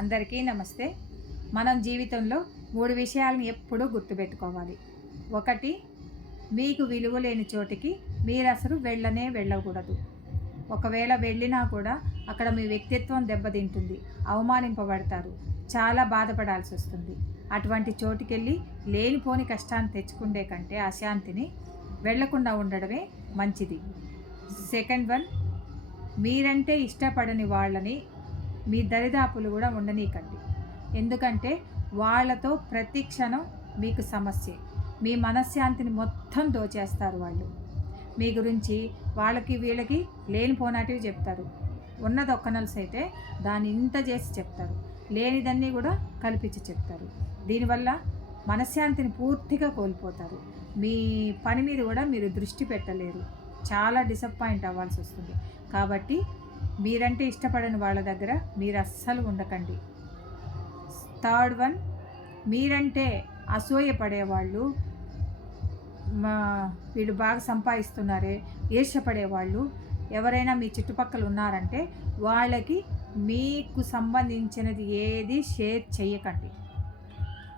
అందరికీ నమస్తే. మనం జీవితంలో 3 విషయాలను ఎప్పుడూ గుర్తుపెట్టుకోవాలి. ఒకటి, మీకు విలువ లేని చోటికి మీరు అసలు వెళ్ళకూడదు. ఒకవేళ వెళ్ళినా కూడా అక్కడ మీ వ్యక్తిత్వం దెబ్బతింటుంది, అవమానింపబడతారు, చాలా బాధపడాల్సి వస్తుంది. అటువంటి చోటుకెళ్ళి లేనిపోని కష్టాన్ని తెచ్చుకుండే కంటే అశాంతిని వెళ్లకుండా ఉండడమే మంచిది. సెకండ్ వన్, మీరంటే ఇష్టపడని వాళ్ళని మీ దరిదాపులు కూడా ఉండనీకండి. ఎందుకంటే వాళ్ళతో ప్రతి క్షణం మీకు సమస్యే. మీ మనశ్శాంతిని మొత్తం దోచేస్తారు వాళ్ళు. మీ గురించి వాళ్ళకి వీళ్ళకి లేనిపోనాటివి చెప్తారు. ఉన్నది ఒక్క నలుసు అయితే దాన్ని ఇంత చేసి చెప్తారు, లేనిదన్నీ కూడా కల్పించి చెప్తారు. దీనివల్ల మనశ్శాంతిని పూర్తిగా కోల్పోతారు. మీ పని మీద కూడా మీరు దృష్టి పెట్టలేరు, చాలా డిసప్పాయింట్ అవ్వాల్సి వస్తుంది. కాబట్టి మీరంటే ఇష్టపడని వాళ్ళ దగ్గర మీరు అస్సలు ఉండకండి. థర్డ్ వన్, మీరంటే అసూయపడేవాళ్ళు, వీళ్ళు బాగా సంపాదిస్తున్నారే ఈర్ష్యపడేవాళ్ళు ఎవరైనా మీ చుట్టుపక్కల ఉన్నారంటే వాళ్ళకి మీకు సంబంధించినది ఏది షేర్ చేయకండి.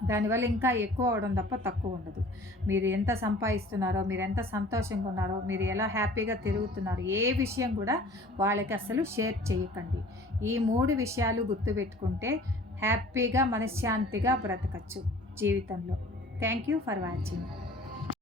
దానివల్ల ఇంకా ఎక్కువ అవడం తప్ప తక్కువ ఉండదు. మీరు ఎంత సంపాదిస్తున్నారో, మీరు ఎంత సంతోషంగా ఉన్నారో, మీరు ఎలా హ్యాపీగా తిరుగుతున్నారో ఏ విషయం కూడా వాళ్ళకి అసలు షేర్ చేయకండి. ఈ 3 విషయాలు గుర్తుపెట్టుకుంటే హ్యాపీగా మనశ్శాంతిగా బ్రతకచ్చు జీవితంలో. Thank you for watching.